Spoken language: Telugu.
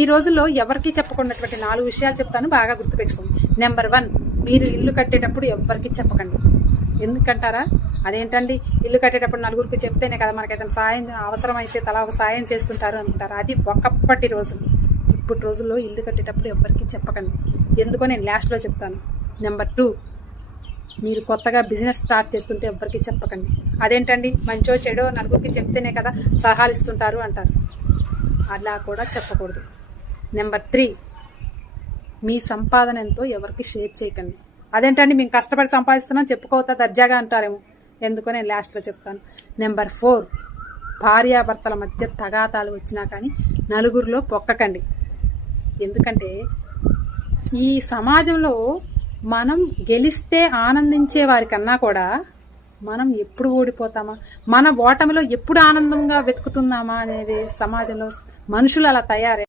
ఈ రోజుల్లో ఎవరికి చెప్పకున్నటువంటి 4 విషయాలు చెప్తాను, బాగా గుర్తుపెట్టుకోండి. నెంబర్ 1, మీరు ఇల్లు కట్టేటప్పుడు ఎవరికి చెప్పకండి. ఎందుకంటారా? అదేంటండి, ఇల్లు కట్టేటప్పుడు నలుగురికి చెప్తేనే కదా మనకి ఏదైనా సాయం అవసరం అయితే తలా ఒక సాయం చేస్తుంటారు అంటారు. అది ఒకప్పటి రోజులు. ఇప్పుడు రోజుల్లో ఇల్లు కట్టేటప్పుడు ఎవరికి చెప్పకండి. ఎందుకో నేను లాస్ట్లో చెప్తాను. నెంబర్ 2, మీరు కొత్తగా బిజినెస్ స్టార్ట్ చేస్తుంటే ఎవరికి చెప్పకండి. అదేంటండి, మంచో చెడో నలుగురికి చెప్తేనే కదా సలహాలు ఇస్తుంటారు అంటారు. అలా కూడా చెప్పకూడదు. నెంబర్ 3, మీ సంపాదన ఎంతో ఎవరికి షేర్ చేయకండి. అదేంటండి, మేము కష్టపడి సంపాదిస్తున్నాం చెప్పుకోవద్దా దర్జాగా అంటారేమో. ఎందుకో నేను లాస్ట్లో చెప్తాను. నెంబర్ 4, భార్యాభర్తల మధ్య తగాదాలు వచ్చినా కానీ నలుగురిలో పొక్కకండి. ఎందుకంటే ఈ సమాజంలో మనం గెలిస్తే ఆనందించే వారికన్నా కూడా మనం ఎప్పుడు ఓడిపోతామా, మన ఓటమిలో ఎప్పుడు ఆనందంగా వెతుకుతున్నామా అనేది సమాజంలో మనుషులు అలా తయారై